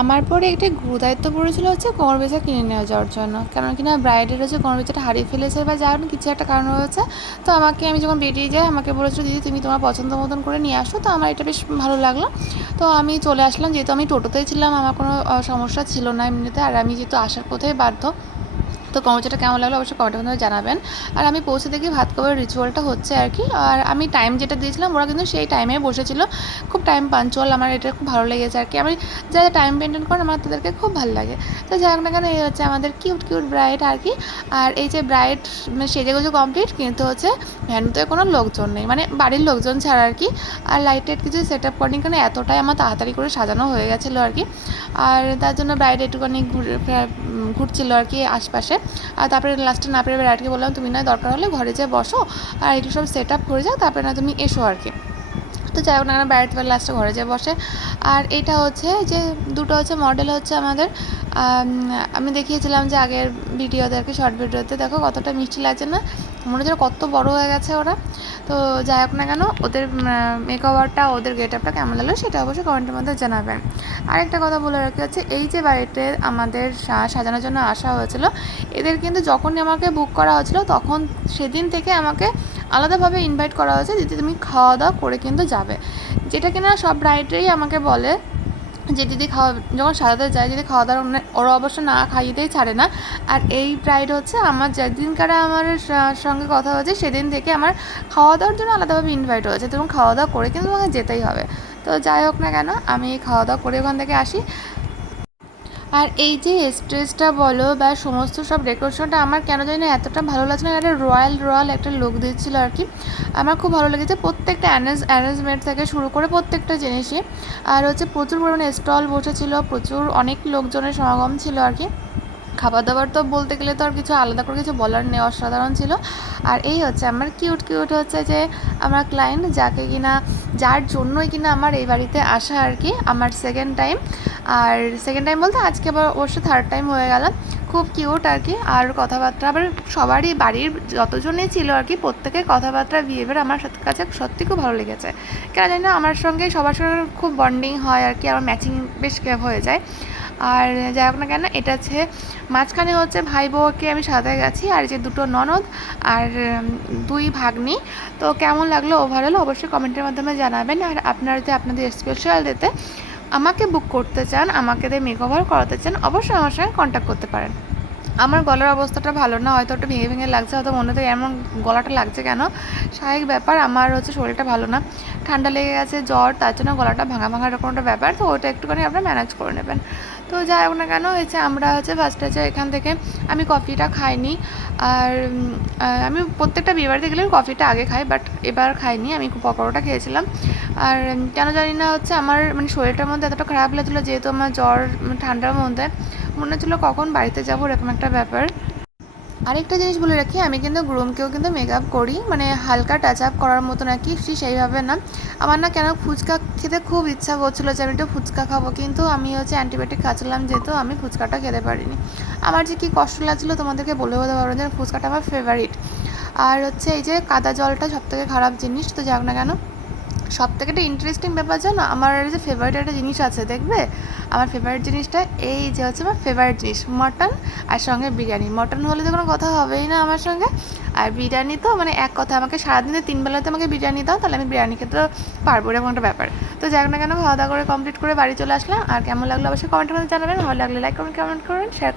আমার পরে একটি গুরুদায়িত্ব পড়েছিল হচ্ছে কোমর বেচা কিনে নিয়ে যাওয়ার জন্য। কারণ কিনা ব্রাইডের হচ্ছে কোমর বেচাটা হারিয়ে ফেলেছে বা যার কিছু একটা কারণ হয়েছে তো আমাকে আমি যখন বেরিয়ে যাই, আমাকে বলেছিল, দিদি, তুমি তোমার পছন্দ মতন করে নিয়ে আসো। তো আমার এটা বেশ ভালো লাগল। তো আমি চলে আসলাম, যেহেতু আমি টোটোতেই ছিলাম, আমার কোনো সমস্যা ছিল না এমনিতে। আর আমি যেহেতু আসার পথেই বাধ্য তো কর্মচারীটা কেমন লাগল অবশ্যই কমেন্টের মধ্যে জানাবেন। আর আমি পৌঁছে দেখি ভাত খাবার রিচুয়ালটা হচ্ছে আর কি। আর আমি টাইম যেটা দিয়েছিলাম, ওরা কিন্তু সেই টাইমে বসেছিল। খুব টাইম পাঞ্চুয়াল আমার এটা খুব ভালো লেগেছে আর কি। আমি যারা টাইম মেনটেন করেন আমার তাদেরকে খুব ভালো লাগে। তো যাই হোক না কেন, এই হচ্ছে আমাদের কিউট কিউট ব্রাইড আর কি। আর এই যে ব্রাইড সেজে গুজে কমপ্লিট কিন্তু হচ্ছে ভ্যানুতে কোনো লোকজন নেই। মানে বাড়ির লোকজন ছাড়া আর কি। আর লাইটের কিছু সেট আপ করেনি কারণ এতটাই আমার তাড়াতাড়ি করে সাজানো হয়ে গেছিল আর কি। আর তার জন্য ব্রাইড একটুখানি ঘুরে ঘুরছিল আর কি আশপাশে। আর তারপরে লাস্টে না পেরে ব্রাইডকে বললাম, তুমি না দরকার হলে ঘরে যেয়ে বসো, আর একটু সব সেট আপ করে যাও, তারপরে না তুমি এসো আর কি। তো যাই হোক না কেন ব্রাইড লাস্টে ঘরে যেয়ে বসে। আর এটা হচ্ছে যে, দুটো হচ্ছে মডেল হচ্ছে আমাদের। আমি দেখিয়েছিলাম যে আগের ভিডিওতে আর কি শর্ট ভিডিওতে দেখো কতটা মিষ্টি লাগছে না? মনে হচ্ছে কত বড় হয়ে গেছে ওরা। তো যাই হোক না কেন, ওদের মেকওভারটা ওদের গেট আপটা কেমন লাগল সেটা অবশ্যই কমেন্টের মধ্যে জানাবেন। আরেকটা কথা বলে রাখি হচ্ছে, এই যে বাড়িতে আমাদের সাজানোর জন্য আসা হয়েছিল, এদের কিন্তু যখনই আমাকে বুক করা হয়েছিল, তখন সেদিন থেকে আমাকে আলাদাভাবে ইনভাইট করা হয়েছে দিদি তুমি খাওয়া দাওয়া করে কিন্তু যাবে। যেটা কিনা সব ব্রাইডেরই আমাকে বলে যে দিদি খাওয়া, যখন সাজাতে যায় যদি খাওয়া দাওয়া ওরা অবশ্য না খাইয়েতেই ছাড়ে না। আর এই ব্রাইড হচ্ছে আমার যেদিনকার আমার সঙ্গে কথা হয়েছে সেদিন থেকে আমার খাওয়া দাওয়ার জন্য আলাদাভাবে ইনভাইট হয়েছে। তখন খাওয়া দাওয়া করে কিন্তু তোমাকে যেতেই হবে। তো যাই হোক না কেন, আমি খাওয়া দাওয়া করে ওখান থেকে আসি। আর এই যে স্ট্রেসটা বলো বা সমস্ত সব ডেকোরেশনটা, আমার কেন জানি না এতটা ভালো লাগছে না। একটা রয়্যাল রয়্যাল একটা লোক দিচ্ছিল আর কি। আমার খুব ভালো লেগেছে প্রত্যেকটা অ্যারেঞ্জ, অ্যারেঞ্জমেন্ট থেকে শুরু করে প্রত্যেকটা জিনিসই। আর হচ্ছে প্রচুর পরিমাণে স্টল বসেছিল, প্রচুর অনেক লোকজনের সমাগম ছিল আর কি। খাবার দাবার তো বলতে গেলে তো আর কিছু আলাদা করে কিছু বলার নেই, অসাধারণ ছিল। আর এই হচ্ছে আমার কিউট কিউট হচ্ছে যে আমার ক্লায়েন্ট যাকে কিনা, যার জন্যই কিনা আমার এই বাড়িতে আসা আর কি, আমার সেকেন্ড টাইম আর সেকেন্ড টাইম বলতে আজকে আবার অবশ্য থার্ড টাইম হয়ে গেল। খুব কিউট আর কি, আর কথাবার্তা আবার সবারই বাড়ির যতজনই ছিল আর কি, প্রত্যেকের কথাবার্তা বিহেভিয়ার আমার সাথে কাছে সত্যি খুব ভালো লেগেছে। কেন জানি না, আমার সঙ্গে সবার সঙ্গে খুব বন্ডিং হয় আর কি, আমার ম্যাচিং বেশ হয়ে যায়। আর যাই হোক না কেন, এটা হচ্ছে, মাঝখানে হচ্ছে ভাই বউকে আমি সাথে গেছি, আর যে দুটো ননদ আর দুই ভাগ্নি। তো কেমন লাগল ওভারঅল অবশ্যই কমেন্টের মাধ্যমে জানাবেন। আর আপনারা যদি আপনাদের স্পেশাল দিতে আমাকে বুক করতে চান, আমাকে দিয়ে মেকওভার করাতে চান, অবশ্যই আমার সঙ্গে কন্ট্যাক্ট করতে পারেন। আমার গলার অবস্থাটা ভালো না, হয়তো একটু ভেঙে ভেঙে লাগছে, হয়তো মনে হয় এমন গলাটা লাগছে কেন? স্বাভাবিক ব্যাপার, আমার হচ্ছে শরীরটা ভালো না। ঠান্ডা লেগে গেছে, জ্বর, তার জন্য গলাটা ভাঙা ভাঙা এরকম একটা ব্যাপার, তো ওটা একটুখানি আপনারা ম্যানেজ করে নেবেন। তো যাই হোক না কেন, হয়েছে আমরা হচ্ছে ফার্স্ট হচ্ছে এখান থেকে আমি কফিটা খাইনি, আর আমি প্রত্যেকটা বিয়ে বাড়িতে গেলে কফিটা আগে খাই বাট এবার খাইনি, আমি পকোড়াটা খেয়েছিলাম। আর কেন জানি না হচ্ছে আমার মানে শরীরটার মধ্যে এতটা খারাপ লাগছিল, যেহেতু আমার জ্বর ঠান্ডার মধ্যে মনে হচ্ছিল কখন বাড়িতে যাব, এরকম একটা ব্যাপার। আরেকটা জিনিস বলে রাখি, আমি কিন্তু গ্রুমকেও কিন্তু মেকআপ করি মানে হালকা টাচ আপ করার মতো নাকি সেইভাবে না। আমার না কেন ফুচকা খেতে খুব ইচ্ছা করছিল যে আমি একটু ফুচকা খাব, কিন্তু আমি হচ্ছে অ্যান্টিবায়োটিক খাচ্ছিলাম যেহেতু আমি ফুচকাটা খেতে পারিনি। আমার যে কী কষ্ট লাগছিল তোমাদেরকে বলে বলতে পারব যে ফুচকাটা আমার ফেভারিট আর হচ্ছে এই যে কাদা জলটা সব থেকে খারাপ জিনিস, তো যাক না কেন। সব থেকে একটা ইন্টারেস্টিং ব্যাপার জানো? আমার যে ফেভারিট একটা জিনিস আছে, দেখবে? আমার ফেভারিট জিনিসটা এই যে হচ্ছে আমার ফেভারিট জিনিস মটন আর সঙ্গে বিরিয়ানি। মটন হলে তো কোনো কথা হবেই না আমার সঙ্গে। আর বিরিয়ানি তো মানে এক কথা, আমাকে সারাদিনে তিন বেলাতে আমাকে বিরিয়ানি দাও, তাহলে আমি বিরিয়ানি খেতে পারব, এরকম একটা ব্যাপার। তো যাক না কেন খাওয়া দাওয়া করে কমপ্লিট করে বাড়ি চলে আসলাম। আর কেমন লাগল অবশ্যই কমেন্টের মধ্যে জানাবেন। ভালো লাগলে লাইক কমেন্ট কমেন্ট করবেন শেয়ার